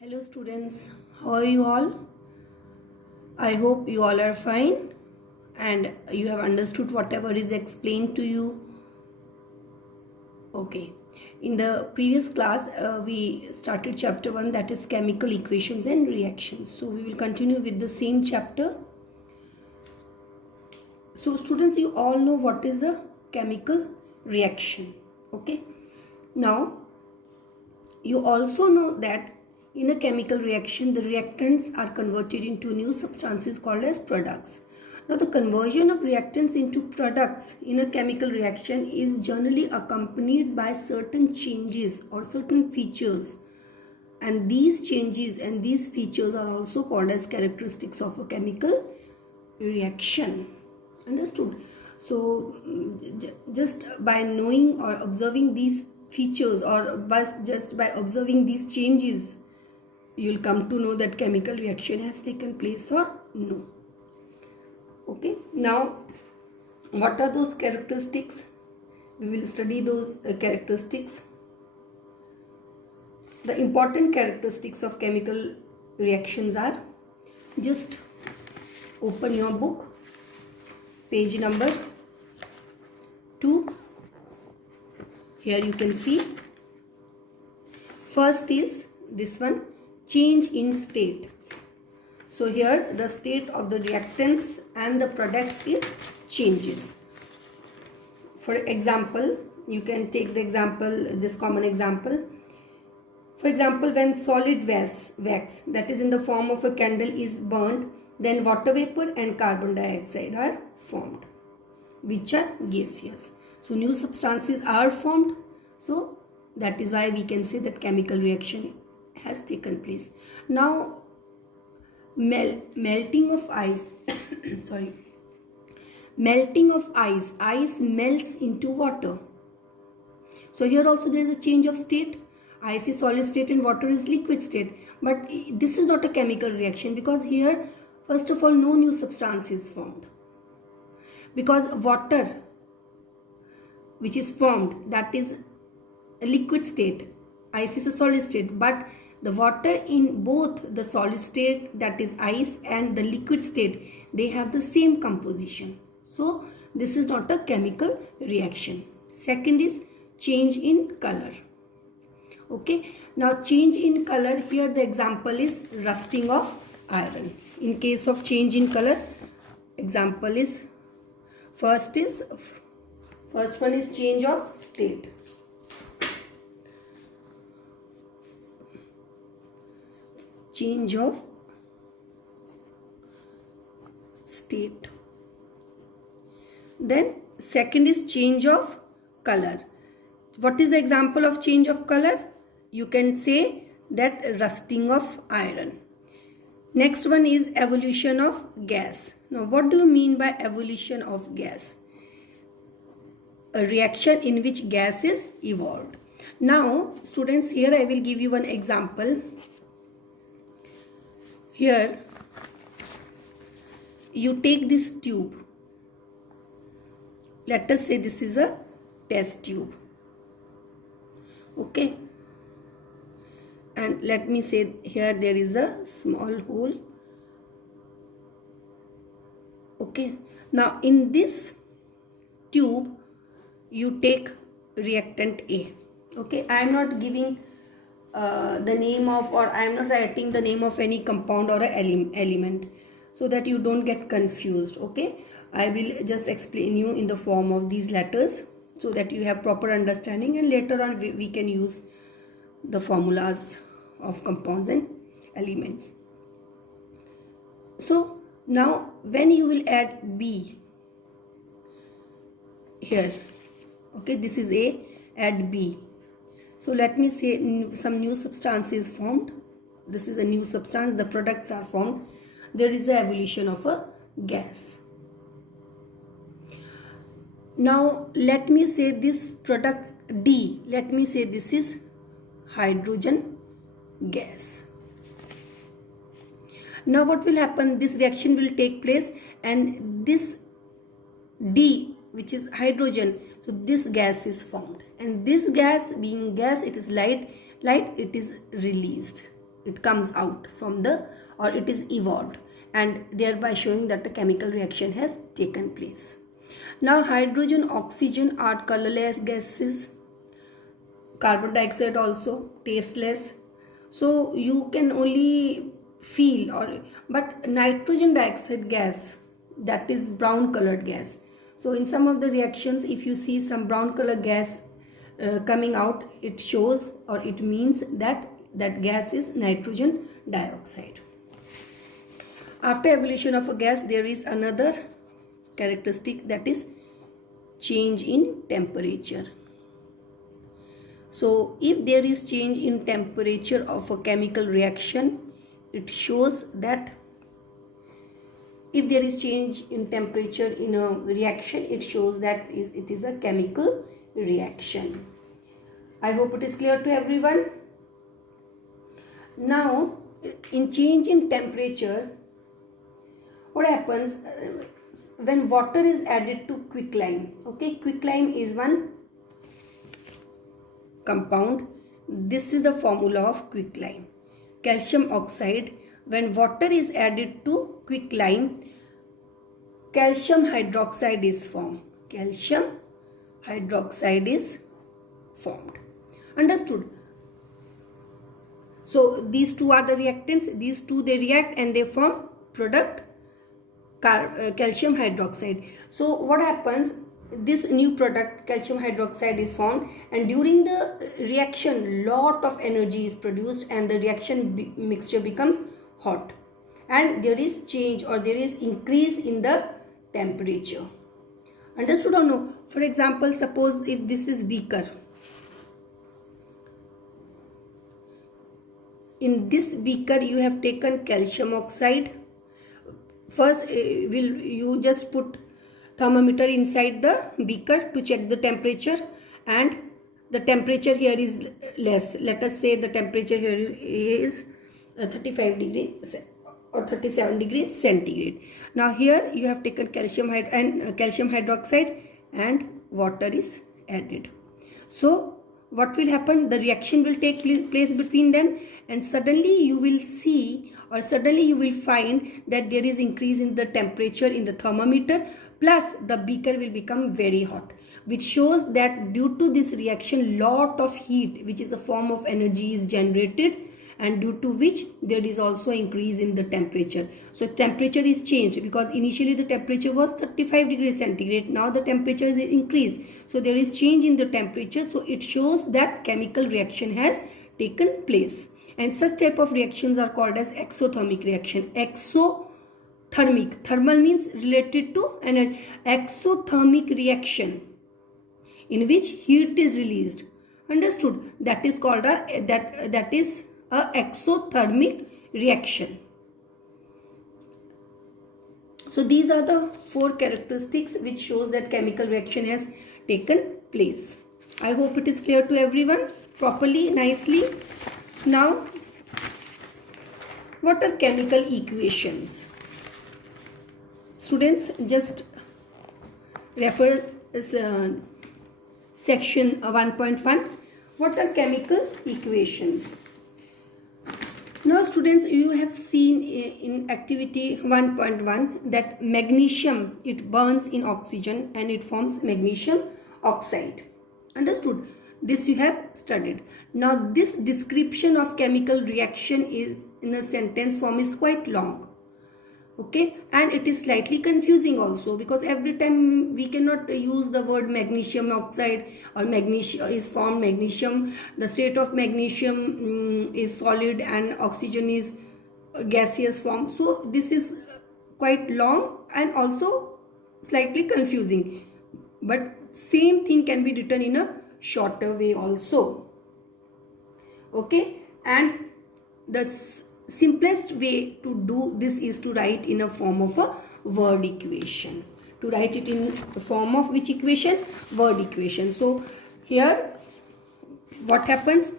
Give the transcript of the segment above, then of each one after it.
Hello students, how are you all? I hope you all are fine and you have understood whatever is explained to you. Okay, in the previous class we started chapter 1, that is chemical equations and reactions. So we will continue with the same chapter. So students, you all know what is a chemical reaction. Okay, now you also know that in a chemical reaction, the reactants are converted into new substances called as products. Now, the conversion of reactants into products in a chemical reaction is generally accompanied by certain changes or certain features. And these changes and these features are also called as characteristics of a chemical reaction. Understood? So, just by knowing or observing these features or just by observing these changes, you'll come to know that chemical reaction has taken place or no. Okay, now what are those characteristics? We will study those characteristics. The important characteristics of chemical reactions are, just open your book, page number 2. Here you can see first is this one, change in state. So here the state of the reactants and the products, it changes. For example, you can take the example, this common example. For example, when solid wax that is in the form of a candle is burned, then water vapor and carbon dioxide are formed, which are gaseous. So new substances are formed. So that is why we can say that chemical reaction has taken place. Now melting of ice sorry, melting of ice melts into water. So here also there is a change of state. Ice is solid state and water is liquid state, but this is not a chemical reaction because here first of all no new substance is formed, because water which is formed, that is a liquid state, ice is a solid state, but the water in both the solid state, that is ice, and the liquid state, they have the same composition. So this is not a chemical reaction. Second is change in color. Okay, now change in color, here the example is rusting of iron. In case of change in color, example is first one is change of state. Change of state. Then second is change of color. What is the example of change of color? You can say that rusting of iron. Next one is evolution of gas. Now what do you mean by evolution of gas? A reaction in which gas is evolved. Now students, here I will give you one example. Here you take this tube. Let us say this is a test tube. Okay, and let me say here there is a small hole. Okay, now in this tube you take reactant A. Okay, I am not giving the name of, or I am not writing the name of any compound or an element, so that you don't get confused. Okay, I will just explain you in the form of these letters so that you have proper understanding, and later on we can use the formulas of compounds and elements. So now when you will add B here, okay, this is A, add B. So let me say some new substance is formed. This is a new substance, the products are formed. There is a evolution of a gas. Now let me say this product D, let me say this is hydrogen gas. Now what will happen? This reaction will take place, and this D, which is hydrogen, so this gas is formed, and this gas, being gas, it is light, it is released. it comes out from the, or it is evolved, and thereby showing that the chemical reaction has taken place. Now hydrogen, oxygen are colorless gases. Carbon dioxide also tasteless. So you can only feel, or but nitrogen dioxide gas, that is brown colored gas. So in some of the reactions, if you see some brown color gas coming out, it shows, or it means that that gas is nitrogen dioxide. After evolution of a gas, there is another characteristic, that is change in temperature. So if there is change in temperature of a chemical reaction, it shows that if there is change in temperature in a reaction, it shows that it is a chemical reaction. I hope it is clear to everyone. Now, in change in temperature, what happens when water is added to quicklime? Okay, quicklime is one compound. This is the formula of quicklime. Calcium oxide. When water is added to quicklime, calcium hydroxide is formed. Calcium hydroxide is formed. Understood? So these two are the reactants. These two, they react and they form product calcium hydroxide. So what happens? This new product calcium hydroxide is formed, and during the reaction lot of energy is produced, and the reaction mixture becomes hot, and there is change, or there is increase in the temperature. Understood or no? For example, suppose if this is beaker. In this beaker you have taken calcium oxide. First you just put thermometer inside the beaker to check the temperature, and the temperature here is less. Let us say the temperature here is 35 degrees or 37 degrees centigrade. Now here you have taken calcium hydroxide and water is added. So what will happen? The reaction will take place between them, and suddenly you will see, or suddenly you will find that there is increase in the temperature in the thermometer, plus the beaker will become very hot, which shows that due to this reaction lot of heat, which is a form of energy, is generated, and due to which there is also increase in the temperature. So temperature is changed, because initially the temperature was 35 degrees centigrade. Now the temperature is increased. So there is change in the temperature. So it shows that chemical reaction has taken place. And such type of reactions are called as exothermic reaction. Exothermic. Thermal means related to an exothermic reaction in which heat is released. Understood? That is called that is a exothermic reaction. So these are the 4 characteristics which shows that chemical reaction has taken place. I hope it is clear to everyone properly, nicely. Now, what are chemical equations? Students, just refer section 1.1. What are chemical equations? Now students, you have seen in activity 1.1 that magnesium, it burns in oxygen and it forms magnesium oxide. Understood? This you have studied. Now this description of chemical reaction is in a sentence form is quite long. Okay, and it is slightly confusing also, because every time we cannot use the word magnesium oxide or magnesium is formed magnesium. The state of magnesium is solid and oxygen is gaseous form. So this is quite long and also slightly confusing, but same thing can be written in a shorter way also. Okay, and the simplest way to do this is to write in a form of a word equation. To write it in the form of which equation? Word equation. So here what happens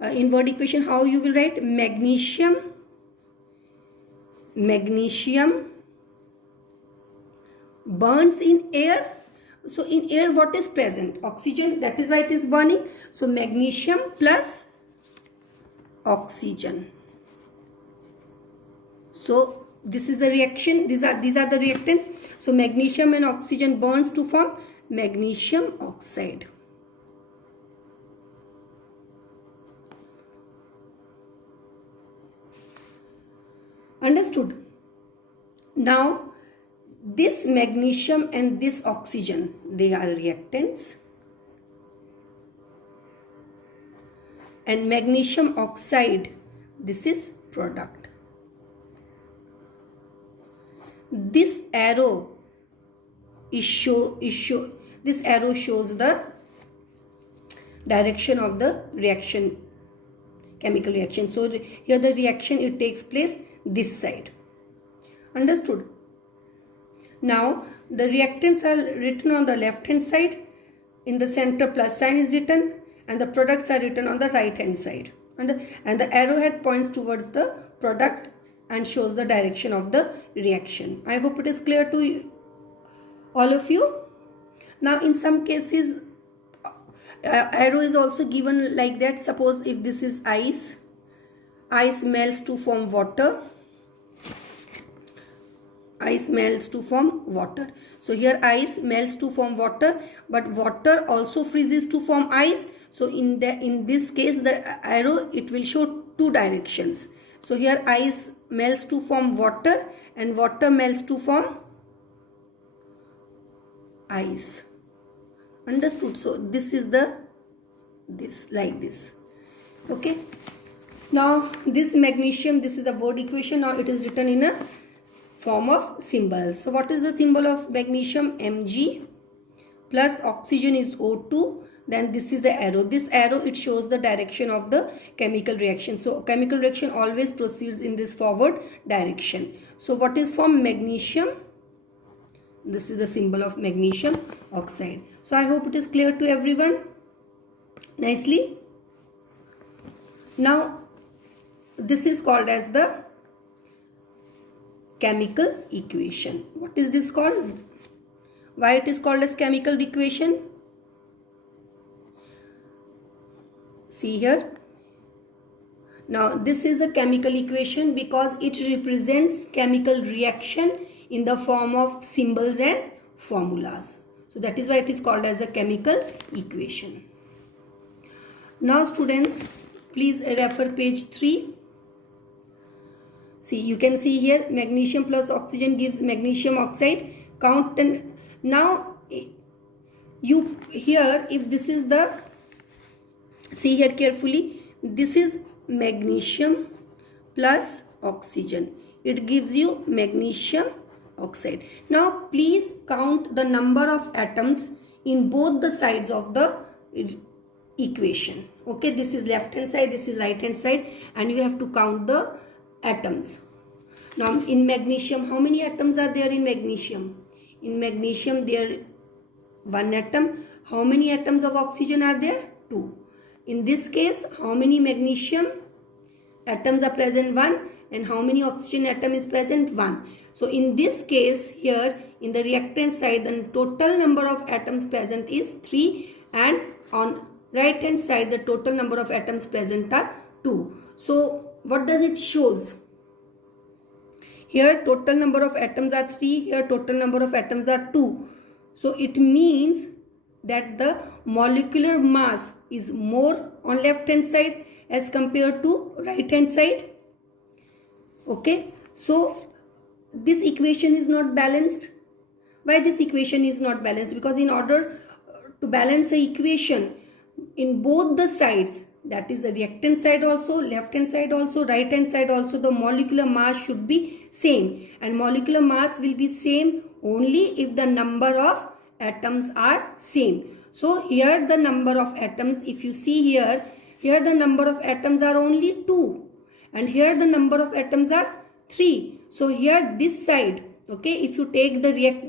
in word equation? How you will write? Magnesium burns in air. So in air what is present? Oxygen. That is why it is burning. So magnesium plus oxygen. So this is the reaction. These are the reactants. So magnesium and oxygen bonds to form magnesium oxide. Understood? Now this magnesium and this oxygen, they are reactants, and magnesium oxide, this is product. This arrow this arrow shows the direction of the reaction, chemical reaction. So here the reaction, it takes place this side. Understood? Now the reactants are written on the left hand side. In the center plus sign is written, and the products are written on the right hand side. And the arrowhead points towards the product and shows the direction of the reaction. I hope it is clear to you, all of you. Now in some cases arrow is also given like that. Suppose if this is ice melts to form water. Ice melts to form water. So here ice melts to form water, but water also freezes to form ice. So in this case the arrow, it will show two directions. So here ice melts to form water and water melts to form ice. Understood? So this is this like this. Okay. Now this magnesium, this is the word equation. Now it is written in a form of symbols. So what is the symbol of magnesium? Mg, plus oxygen is O2. Then this is the arrow. This arrow, it shows the direction of the chemical reaction. So chemical reaction always proceeds in this forward direction. So what is formed? Magnesium. This is the symbol of magnesium oxide. So I hope it is clear to everyone nicely. Now this is called as the chemical equation. What is this called? Why it is called as chemical equation? See here. Now this is a chemical equation because it represents chemical reaction in the form of symbols and formulas. So that is why it is called as a chemical equation. Now students, please refer page 3. See, you can see here magnesium plus oxygen gives magnesium oxide. Count, and now you here, if this is the, see here carefully, this is magnesium plus oxygen. It gives you magnesium oxide. Now please count the number of atoms in both the sides of the equation. Okay, this is left hand side, this is right hand side, and you have to count the atoms. Now in magnesium, how many atoms are there in magnesium? In magnesium there 1 atom. How many atoms of oxygen are there? 2. In this case, how many magnesium atoms are present? 1. And how many oxygen atom is present? 1. So in this case here, in the reactant side, the total number of atoms present is 3, and on right hand side the total number of atoms present are 2. So what does it shows? Here total number of atoms are 3, here total number of atoms are 2. So it means that the molecular mass is more on left hand side as compared to right hand side. Okay, so this equation is not balanced. Why this equation is not balanced? Because in order to balance the equation in both the sides, that is the reactant side also, left hand side also, right hand side also, the molecular mass should be same, and molecular mass will be same only if the number of atoms are same. So here the number of atoms, if you see here the number of atoms are only 2, and here the number of atoms are 3. So here this side, okay, if you take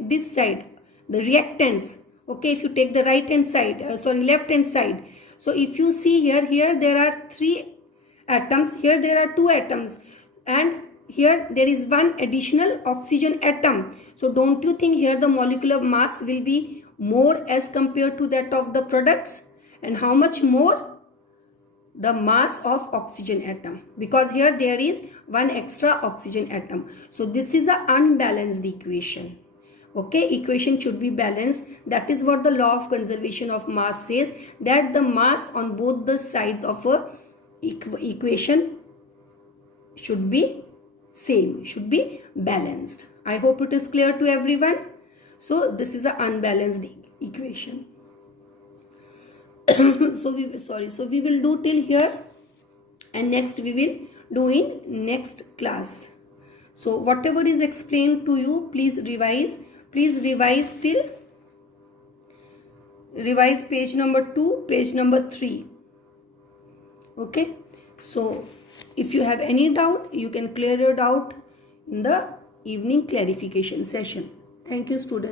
this side, the reactants, okay, if you take the right hand side, left hand side. So if you see here there are 3 atoms, here there are 2 atoms, and here there is 1 additional oxygen atom. So don't you think here the molecular mass will be more as compared to that of the products? And how much more? the mass of oxygen atom, because here there is one extra oxygen atom. So this is an unbalanced equation. Okay, equation should be balanced. That is what the law of conservation of mass says, that the mass on both the sides of a equation should be same, should be balanced. I hope it is clear to everyone. So this is an unbalanced equation. So we will do till here, and next we will do in next class. So whatever is explained to you, please revise. Please revise till page number 2, page number 3. Okay. So if you have any doubt, you can clear your doubt in the evening clarification session. Thank you, students.